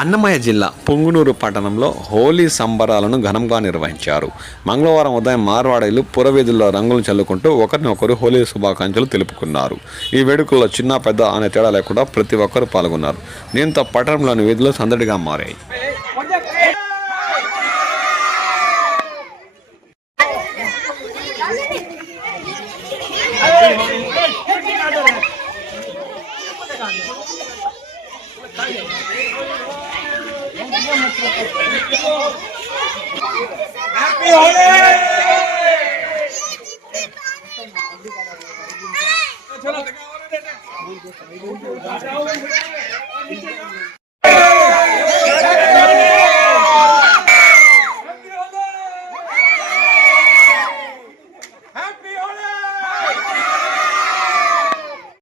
అన్నమయ్య జిల్లా పుంగునూరు పట్టణంలో హోలీ సంబరాలను ఘనంగా నిర్వహించారు. మంగళవారం ఉదయం మార్వాడీలు పురవీధుల్లో రంగులు చల్లుకుంటూ ఒకరినొకరు హోలీ శుభాకాంక్షలు తెలుపుకున్నారు. ఈ వేడుకల్లో చిన్న పెద్ద అనే తేడా లేకుండా ప్రతి ఒక్కరూ పాల్గొన్నారు. దీంతో పట్టణంలోని వీధులు సందడిగా మారాయి. Happy Holi! चलो